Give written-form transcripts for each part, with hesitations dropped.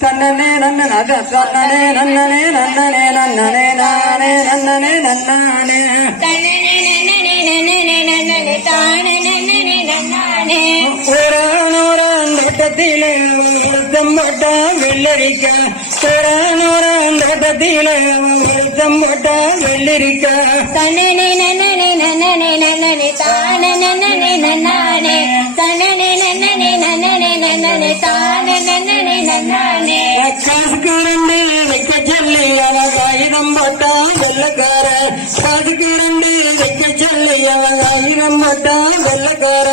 தன்னனே நன்னன தன்னனே நன்னனே நன்னனே நன்னனே நானே நன்னனே நன்னானே தன்னனே நன்னனே நன்னனே நன்னனே தானே நன்னனே நன்னானே ஓரானோராண்டத்திலே தம்பட்ட வெள்ளரிக்க ஓரானோராண்டத்திலே தம்பட்ட வெள்ளரிக்க தன்னனே நன்னனே நன்னனே நன்னனே தானே நன்னனே நன்னானே தன்னனே நன்னனே நன்னனே நன்னனே தானே நன்னனே நன்னானே காதுக்கு ரெண்டு வைக்க சொல்லி ஆயிரம் பட்டா வெள்ளக்கார காதுக்கு ரெண்டு வைக்க சொல்லி ஆயிரம் பட்டா வெள்ளக்கார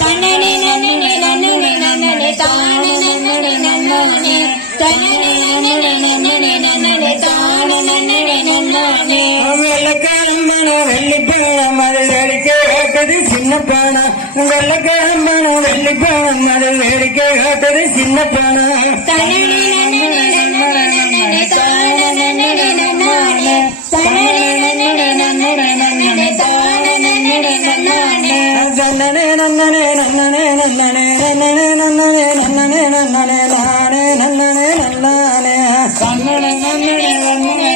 தன்னனே நன்னனே நன்னனே நன்னனே தானே நன்னனே நன்னானே தன்னனே நன்னனே நன்னனே நன்னனே தானே நன்னனே நன்னானே வெள்ளக்காரம்பன வெள்ளிப்பழம் அது வேடிக்கை காட்டது சின்ன பானா வெள்ளக்காரம்பன வெள்ளிப்பழம் அது வேடிக்கை காட்டது சின்ன பானா தன்னனே நன்னனே நன்னனே நன்னனே தானே நன்னனே நன்னானே தன்னனே நன்னனே நன்னனே நன்னனே தானே நன்னனே நன்னானே தன்னனே நன்னனே நன்னனே நன்னனே நன்னனே நன்னனே நன்னனே நன்னனே நானே நன்னனே நன்னானே தன்னனே நன்னனே நன்னனே